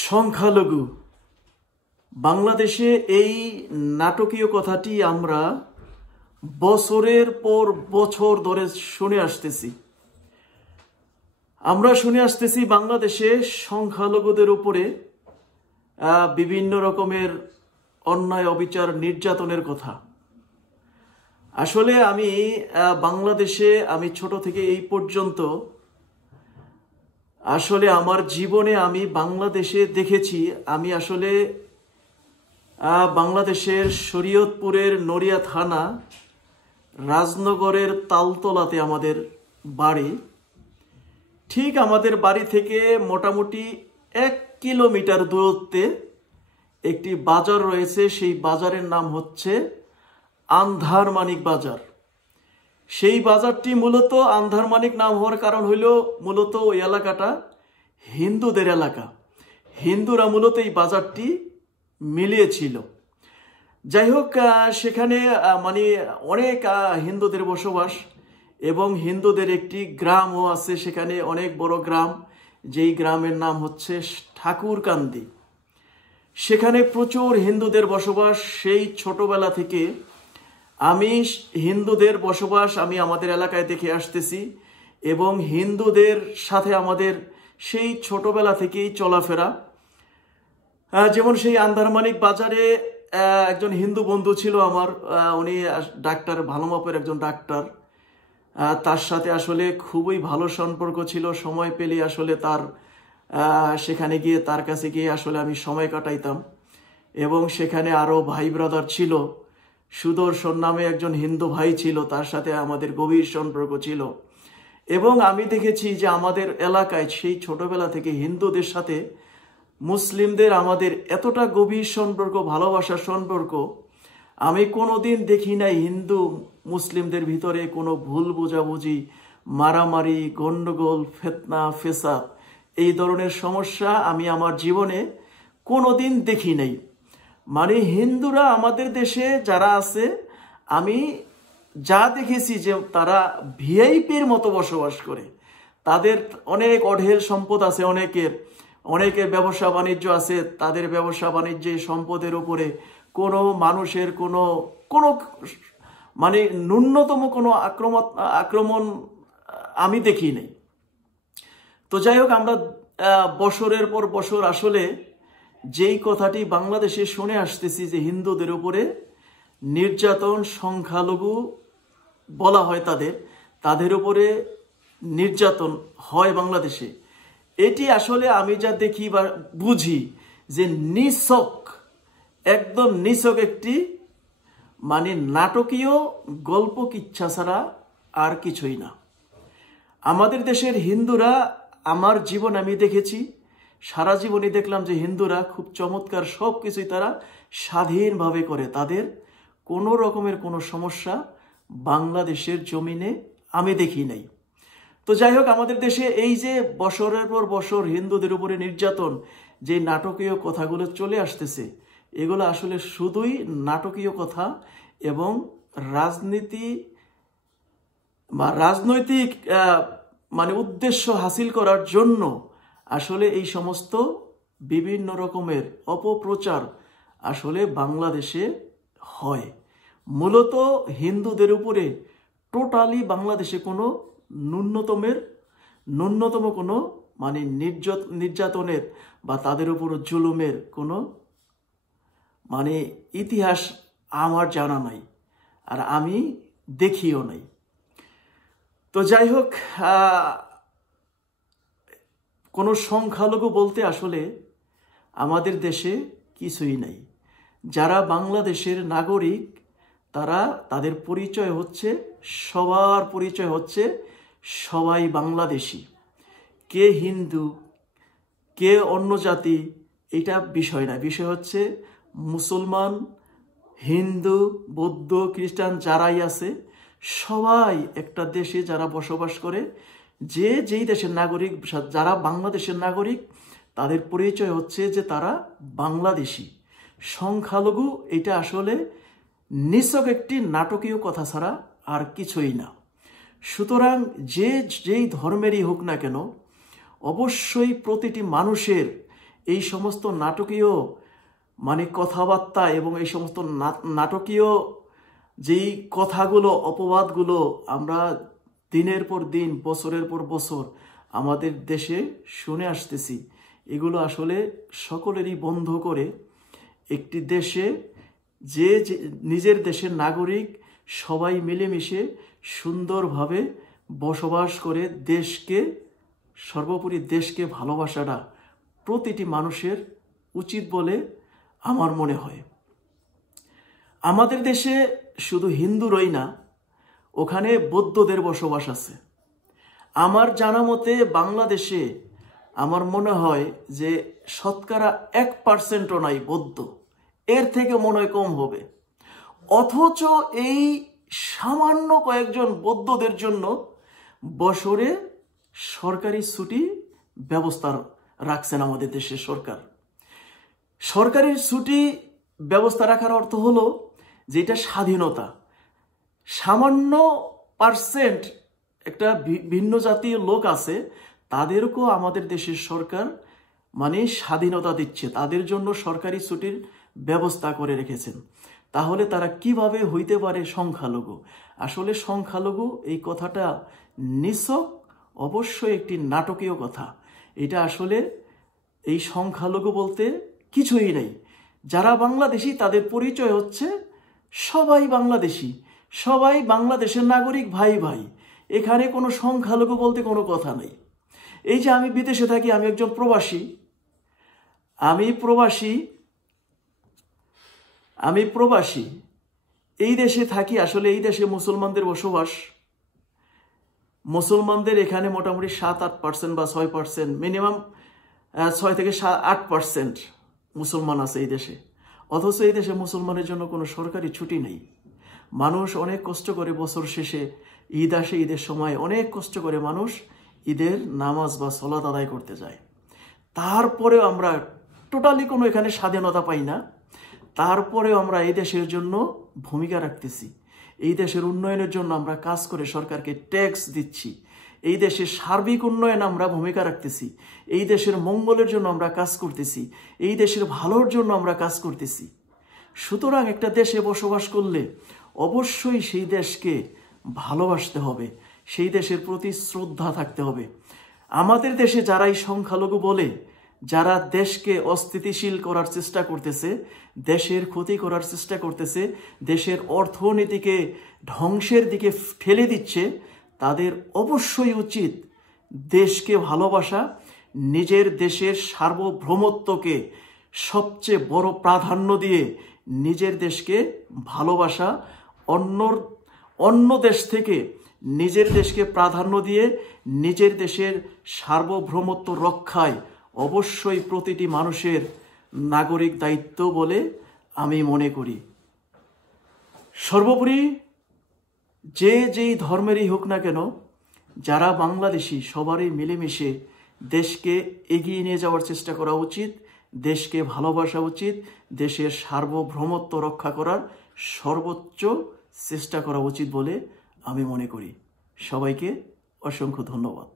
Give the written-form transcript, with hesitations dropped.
সংখ্যালঘু বাংলাদেশে এই নাটকীয় কথাটি আমরা বছরের পর বছর ধরে শুনে আসতেছি। বাংলাদেশে সংখ্যালঘুদের উপরে বিভিন্ন রকমের অন্যায়, অবিচার, নির্যাতনের কথা। আসলে আমি বাংলাদেশে ছোট থেকে এই পর্যন্ত আসলে আমার জীবনে আমি বাংলাদেশে দেখেছি। আমি আসলে বাংলাদেশের শরীয়তপুরের নড়িয়া থানা রাজনগরের তালতলাতে আমাদের বাড়ি। ঠিক আমাদের বাড়ি থেকে মোটামুটি 1 কিলোমিটার দূরত্বে একটি বাজার রয়েছে। সেই বাজারের নাম হচ্ছে আন্ধারমানিক বাজার। সেই বাজারটি মূলত আন্ধারমানিক নাম হওয়ার কারণ হইল মূলত ওই এলাকাটা হিন্দুদের এলাকা। হিন্দুরা মূলত এই বাজারটি মিলিয়েছিল। যাই হোক, সেখানে অনেক হিন্দুদের বসবাস এবং হিন্দুদের একটি গ্রামও আছে সেখানে, অনেক বড় গ্রাম, যেই গ্রামের নাম হচ্ছে ঠাকুরকান্দি। সেখানে প্রচুর হিন্দুদের বসবাস। সেই ছোটবেলা থেকে আমি হিন্দুদের বসবাস আমাদের এলাকায় দেখে আসতেছি এবং হিন্দুদের সাথে আমাদের সেই ছোটবেলা থেকেই চলাফেরা। যেমন সেই আন্ধারমানিক বাজারে একজন হিন্দু বন্ধু ছিল আমার, উনি ডাক্তার, ভালো মাপের একজন ডাক্তার। তার সাথে আসলে খুবই ভালো সম্পর্ক ছিল। সময় পেলে আসলে সেখানে গিয়ে তার কাছে গিয়ে আসলে আমি সময় কাটাইতাম। এবং সেখানে আরও ভাই ব্রাদার ছিল। সুদর্শন নামে একজন হিন্দু ভাই ছিল, তার সাথে আমাদের গভীর সম্পর্ক ছিল। এবং আমি দেখেছি যে আমাদের এলাকায় সেই ছোটবেলা থেকে হিন্দুদের সাথে মুসলিমদের আমাদের এতটা গভীর সম্পর্ক, ভালোবাসার সম্পর্ক, আমি কোনোদিন দেখি নাই হিন্দু মুসলিমদের ভিতরে কোনো ভুল বোঝাবুঝি, মারামারি, গন্ডগোল, ফিতনা, ফেসাদ, এই ধরনের সমস্যা আমি আমার জীবনে কোনোদিন দেখি নাই। হিন্দুরা আমাদের দেশে যারা আছে, আমি যা দেখেছি যে তারা ভিআইপির মতো বসবাস করে। তাদের অনেক অঢেল সম্পদ আছে, অনেকের ব্যবসা বাণিজ্য আছে। তাদের ব্যবসা বাণিজ্যে সম্পদের উপরে কোনো মানুষের কোনো ন্যূনতম কোনো আক্রমণ আমি দেখি নাই। তো যাই হোক, আমরা বছরের পর বছর আসলে যেই কথাটি বাংলাদেশে শুনে আসতেছি যে হিন্দুদের উপরে নির্যাতন, সংখ্যালঘু বলা হয় তাদের উপরে নির্যাতন হয় বাংলাদেশে। এটি আসলে আমি যা দেখি বা বুঝি যে একদম নিছক একটি নাটকীয় গল্প কিচ্ছা ছাড়া আর কিছুই না। আমাদের দেশের হিন্দুরা, আমার জীবন আমি দেখেছি, সারা জীবনই দেখলাম যে হিন্দুরা খুব চমৎকার, সব কিছুই তারা স্বাধীনভাবে করে। তাদের কোনো রকমের কোনো সমস্যা বাংলাদেশের জমিনে আমি দেখি নাই। তো যাই হোক, আমাদের দেশে এই যে বছরের পর বছর হিন্দুদের উপরে নির্যাতন, যে নাটকীয় কথাগুলো চলে আসতেছে, এগুলো আসলে শুধুই নাটকীয় কথা এবং রাজনৈতিক উদ্দেশ্য হাসিল করার জন্য আসলে এই সমস্ত বিভিন্ন রকমের অপপ্রচার আসলে বাংলাদেশে হয়। মূলত হিন্দুদের উপরে টোটালি বাংলাদেশে কোনো ন্যূনতম কোনো নির্যাতনের বা তাদের উপর জুলুমের কোনো ইতিহাস আমার জানা নাই, আর আমি দেখিও নাই। তো যাই হোক, কোনো সংখ্যালঘু বলতে আসলে আমাদের দেশে কিছুই নাই। যারা বাংলাদেশের নাগরিক, তাদের পরিচয় হচ্ছে, সবার পরিচয় হচ্ছে সবাই বাংলাদেশি। কে হিন্দু, কে অন্য জাতি, এটা বিষয় না। বিষয় হচ্ছে মুসলমান, হিন্দু, বৌদ্ধ, খ্রিস্টান যারাই আছে, সবাই একটা দেশে যারা বসবাস করে, যেই দেশের নাগরিক, যারা বাংলাদেশের নাগরিক, তাদের পরিচয় হচ্ছে যে তারা বাংলাদেশি। সংখ্যালঘু এটা আসলে নিছক একটি নাটকীয় কথা ছাড়া আর কিছুই না। সুতরাং যেই ধর্মেরই হোক না কেন, অবশ্যই প্রতিটি মানুষের এই সমস্ত নাটকীয় কথাবার্তা এবং এই সমস্ত নাটকীয় যেই কথাগুলো, অপবাদগুলো আমরা দিনের পর দিন, বছরের পর বছর আমাদের দেশে শুনে আসতেছি, এগুলো আসলে সকলেরই বন্ধ করে একটি দেশে যে নিজের দেশের নাগরিক সবাই মিলেমিশে সুন্দরভাবে বসবাস করে দেশকে, সর্বোপরি দেশকে ভালোবাসাটা প্রতিটি মানুষের উচিত বলে আমার মনে হয়। আমাদের দেশে শুধু হিন্দুরই না, ওখানে বৌদ্ধদের বসবাস আছে। আমার জানা মতে বাংলাদেশে আমার মনে হয় যে শতকরা 1% নাই বৌদ্ধ, এর থেকে মনে হয় কম হবে। অথচ এই সামান্য কয়েকজন বৌদ্ধদের জন্য বছরে সরকারি ছুটি ব্যবস্থা রাখছেন আমাদের দেশের সরকার। সরকারি ছুটি ব্যবস্থা রাখার অর্থ হলো যে এটা স্বাধীনতা। সামান্য পার্সেন্ট একটা ভিন্ন জাতীয় লোক আছে, তাদেরকেও আমাদের দেশের সরকার স্বাধীনতা দিচ্ছে, তাদের জন্য সরকারি ছুটির ব্যবস্থা করে রেখেছেন। তাহলে তারা কিভাবে হইতে পারে সংখ্যালঘু? আসলে সংখ্যালঘু এই কথাটা নিছক অবশ্যই একটি নাটকীয় কথা। এটা আসলে এই সংখ্যালঘু বলতে কিছুই নেই। যারা বাংলাদেশি তাদের পরিচয় হচ্ছে সবাই বাংলাদেশি, সবাই বাংলাদেশের নাগরিক, ভাই ভাই। এখানে কোনো সংখ্যালঘু বলতে কোনো কথা নেই। এই যে আমি বিদেশে থাকি, আমি একজন প্রবাসী, আমি প্রবাসী এই দেশে থাকি। আসলে এই দেশে মুসলমানদের বসবাস, মুসলমানদের এখানে মোটামুটি 7-8% বা 6%, মিনিমাম 6 থেকে 8% মুসলমান আছে এই দেশে। অথচ এই দেশে মুসলমানের জন্য কোনো সরকারি ছুটি নেই। মানুষ অনেক কষ্ট করে বছর শেষে ঈদ আসে, ঈদের সময় অনেক কষ্ট করে মানুষ ঈদের নামাজ বা সালাত আদায় করতে যায়। তারপরেও আমরা টোটালি কোনো এখানে স্বাধীনতা পাই না। তারপরেও আমরা এই দেশের জন্য ভূমিকা রাখতেছি, এই দেশের উন্নয়নের জন্য আমরা কাজ করে সরকারকে ট্যাক্স দিচ্ছি, এই দেশের সার্বিক উন্নয়ন আমরা ভূমিকা রাখতেছি, এই দেশের মঙ্গলের জন্য আমরা কাজ করতেছি, এই দেশের ভালোর জন্য আমরা কাজ করতেছি। সুতরাং একটা দেশে বসবাস করলে অবশ্যই সেই দেশকে ভালোবাসতে হবে, সেই দেশের প্রতি শ্রদ্ধা থাকতে হবে। আমাদের দেশে যারা এই সংখ্যালঘু বলে, যারা দেশকে অস্থিতিশীল করার চেষ্টা করতেছে, দেশের ক্ষতি করার চেষ্টা করতেছে, দেশের অর্থনীতিকে ধ্বংসের দিকে ঠেলে দিচ্ছে, তাদের অবশ্যই উচিত দেশকে ভালোবাসা, নিজের দেশের সার্বভৌমত্বকে সবচেয়ে বড় প্রাধান্য দিয়ে নিজের দেশকে ভালোবাসা, অন্য দেশ থেকে নিজের দেশকে প্রাধান্য দিয়ে নিজের দেশের সার্বভৌমত্ব রক্ষায় অবশ্যই প্রতিটি মানুষের নাগরিক দায়িত্ব বলে আমি মনে করি। সর্বোপরি যেই ধর্মেরই হোক না কেন, যারা বাংলাদেশি সবারই মিলেমিশে দেশকে এগিয়ে নিয়ে যাওয়ার চেষ্টা করা উচিত, দেশকে ভালোবাসা উচিত, দেশের সার্বভৌমত্ব রক্ষা করার সর্বোচ্চ চেষ্টা করা উচিত বলে আমি মনে করি। সবাইকে অসংখ্য ধন্যবাদ।